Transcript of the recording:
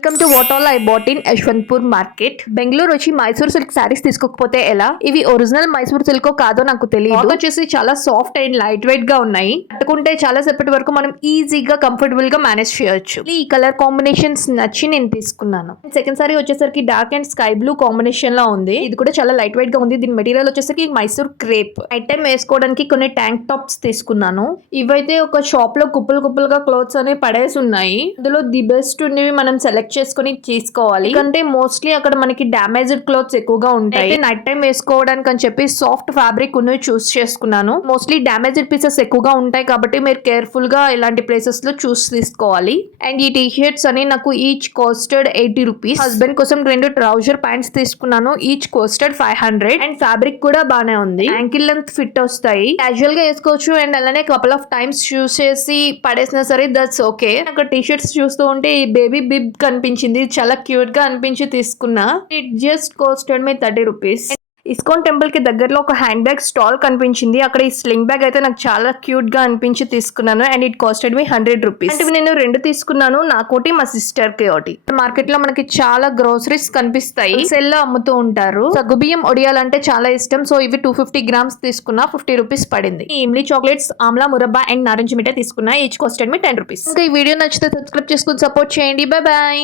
Welcome to what all I bought in Yashwantpur market. Bengaluru వచ్చి Mysore silk saris తీసుకోకపోతే ఎలా? ఇవి ఒరిజినల్ మైసూర్ సిల్క్ కాదో నాకు తెలియదు. వచ్చేసి చాలా సాఫ్ట్ అండ్ లైట్ వెయిట్ గా ఉన్నాయి. కట్టుకుంటే చాలా సేపటి వరకు మనం ఈజీగా కంఫర్టబుల్ గా మేనేజ్ చేయొచ్చు. ఈ కలర్ కాంబినేషన్స్ నచ్చి నేను తీసుకున్నాను. సెకండ్ సారీ వచ్చేసరికి dark and sky blue combination లో ఉంది. ఇది కూడా చాలా లైట్ వెయిట్ గా ఉంది. దీని మెటీరియల్ వచ్చేసరికి మైసూర్ క్రేప్. నైట్ టైం వేసుకోవడానికి కొన్ని ట్యాంక్ టాప్స్ తీసుకున్నాను. ఇవైతే ఒక షాప్ లో కుప్పలుగా క్లోత్స్ అనేవి పడేసి ఉన్నాయి. అందులో ది బెస్ట్ ఉన్నవి మనం సెలెక్ట్ చేసుకుని తీసుకోవాలి. ఎందుకంటే మోస్ట్లీ అక్కడ మనకి డామేజ్డ్ క్లోత్స్ ఎక్కువగా ఉంటాయి. నైట్ టైం వేసుకోవడానికి అని చెప్పి సాఫ్ట్ ఫ్యాబ్రిక్ ఉన్నవి చూస్ చేసుకున్నాను. మోస్ట్లీ డామేజ్డ్ పీసెస్ ఎక్కువగా ఉంటాయి కాబట్టి మీరు కేర్ఫుల్ గా ఇలాంటి ప్లేసెస్ లో చూస్ తీసుకోవాలి. అండ్ ఈ టీ షర్ట్స్ అని నాకు ఈచ్ కాస్టెడ్ 80 రూపీస్. హస్బెండ్ కోసం 2 ట్రౌజర్ ప్యాంట్స్ తీసుకున్నాను. Each costed 500. అండ్ ఫ్యాబ్రిక్ కూడా బానే ఉంది. యాంకిల్ లెంత్ ఫిట్ వస్తాయి. క్యాజువల్ గా వేసుకోవచ్చు. అండ్ అలానే కపుల్ ఆఫ్ టైమ్స్ చూస్ చేసి పడేసినా సరే దట్స్ ఓకే. అక్కడ టీ షర్ట్స్ చూస్తూ ఉంటే ఈ బేబీ బిబ్ కనిపించింది. చాలా క్యూట్ గా అనిపించి తీసుకున్నా. It just costed me 30 rupees. ISKCON temple కి దగ్గరలో ఒక హ్యాండ్ బ్యాగ్ స్టాల్ కనిపించింది. అక్కడ ఈ స్లింగ్ బ్యాగ్ అయితే నాకు చాలా క్యూట్ గా అనిపించి తీసుకున్నాను. And it costed me 100 rupees. అంటే నేను 2 తీసుకున్నాను. నాకోటి మా సిస్టర్ కి ఒకటి. మార్కెట్ లో మనకి చాలా గ్రోసరీస్ కనిపిస్తాయి. సెల్ లో అమ్ముతూ ఉంటారు. సగ్గుబియ్యం ఒడియాలంటే చాలా ఇష్టం. సో ఇవి 250 గ్రామ్స్ తీసుకున్నా 50 రూపీస్ పడింది. ఈ ఇమ్లీ చాక్లెట్స్, ఆమ్లా మురబ్బా అండ్ నారింజ మిఠాయి తీసుకున్నా. Each costed me 10 rupees. ఇంకా ఈ వీడియో నచ్చితే సబ్స్క్రైబ్ చేసుకుని సపోర్ట్ చేయండి. Bye bye.